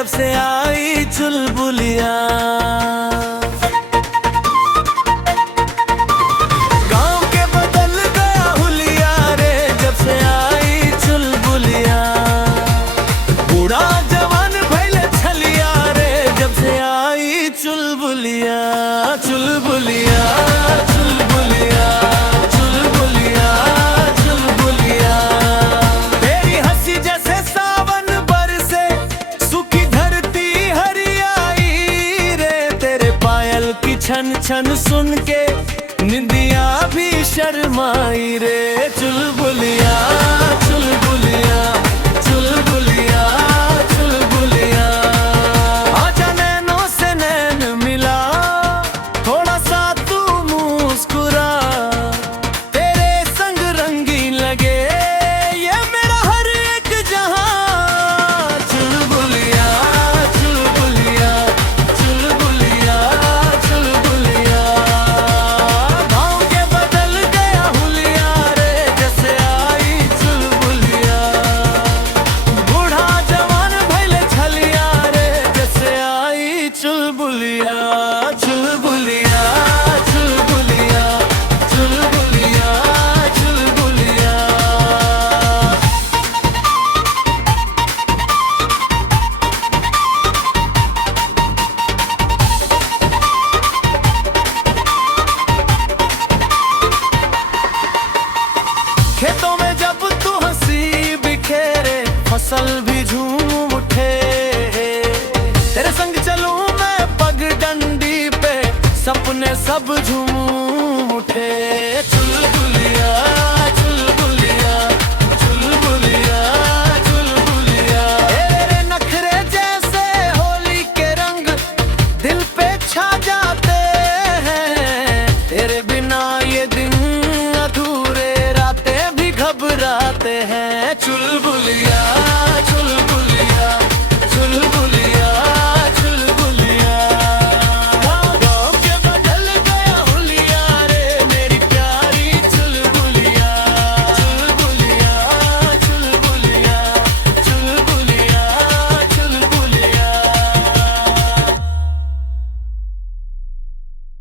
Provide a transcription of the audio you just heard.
जब से आई चुलबुलिया। गांव के बदल गया हुलिया रे जब से आई चुलबुलिया। बूढ़ा जवान भइले छलिया रे जब से आई चुलबुलिया। चुलबुलिया चुलबुलिया चुलबुलिया चुलबुलिया। तेरी हंसी जैसे सावन बरसे सूखी धरती हरियाई रे। तेरे पायल की छन छन सुन के निंदिया भी शर्माई रे। चुलबुलिया चुलबुलिया चुलबुलिया चुलबुलिया। आजा नैनों से नैन मिला थोड़ा सा तू मुस्कुरा। तेरे संग रंगीन लगे ये मेरा हर एक जहां। चुलबुलिया चुलबुलिया चुलबुलिया चुलबुलिया। गाँव के बदल गया हुलिया रे जैसे आई चुलबुलिया। बूढ़ा जवान भइले छलिया रे जैसे आई चुलबुलिया। चुलबुलिया चुलबुलिया चुलबुलिया चुलबुलिया। खेतों में जब तू हंसी बिखेरे फसल भी झूम उठे। तेरे संग चलूं मैं पगडंडी पे सपने सब झूम उठे। चुलबुलिया चुलबुलिया चुलबुलिया चुलबुलिया। तेरे नखरे जैसे होली के रंग दिल पे छा जाते हैं। तेरे बिना ये दिन अधूरे रातें भी घबराते हैं। चुलबुलिया